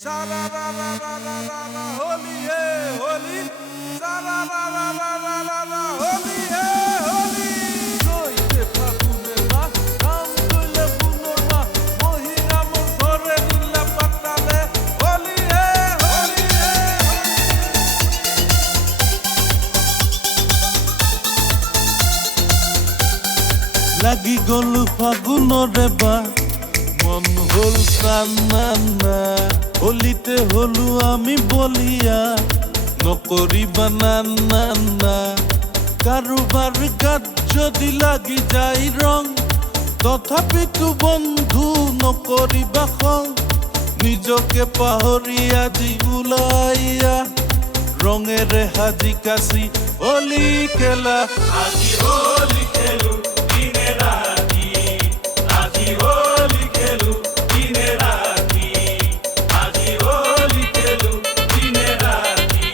Sara ra ra ra ra ra ra holi hey holi sara ra ra ra ra ra ra holi hey holi joite faguner mas ram কইলে বুনোর মা মহিরা মোর ঘরে দিলা পাতালে holi hey holi লাগি গল ফাগুনরে বা মন হল কান্না হলিতে হলু আমি বলিয়া নকরিবা না কারুবার গাত যদি লাগি যাই রং তথাপিতো বন্ধু নকরিবা খং নিজকে পাহরিয়া দি উলাইয়া রঙেরে হাজি কাছি হলি খেলা আজি হলি খেলু দিনে রাতি আজি হলি খেলু দিনে রাতি আজি হলি খেলু দিনে রাতি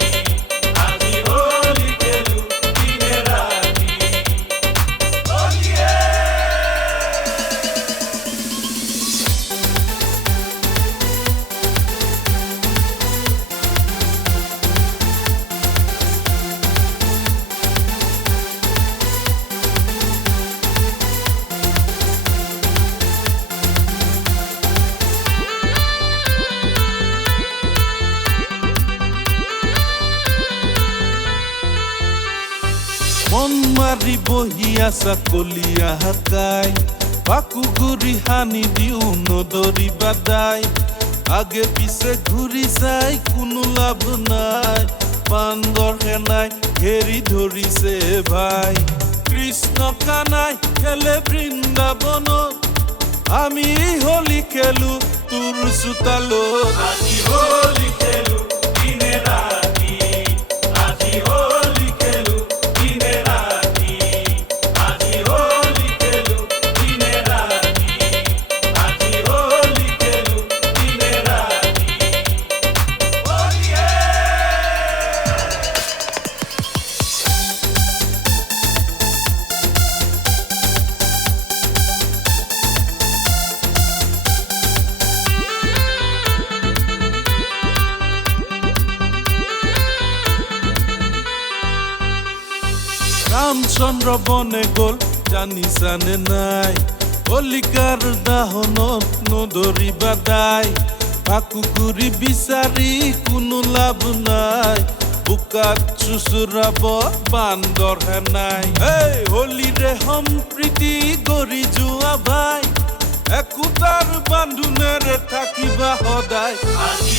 আজি হলি খেলু দিনে রাতি হলি মন মারি বহিয়া চাকলিয়া হাকাই পাকু ঘুরি হানি দিও নদরি বাদাই আগে পিছে ঘুরি যাই কোনো লাভ নাই বান্দর হেনাই ঘেরি ধরিছে ভাই কৃষ্ণ কানাই খেলে বৃন্দাবন আমি হলি খেলু তোর সুতালত আজি হলি খেলু দিনে রাতি আজি হলি খেলু দিনে রাতি আজি হলি খেলু দিনে রাতি আজি হলি খেলু দিনে রাতি হলি রামচন্দ্র বনে গল জানি জানে নাই অলিকার দাহনত নদরি বাদাই পাকুকুরি বিচাৰি কোনো লাভ নাই বুকাত চুচুৰাব বান্দৰ হেনাই এই হলিৰে সম্প্ৰীতি গৰি যোৱা ভাই একোটাৰ বান্ধোনেৰে থাকিবা সদায় আজি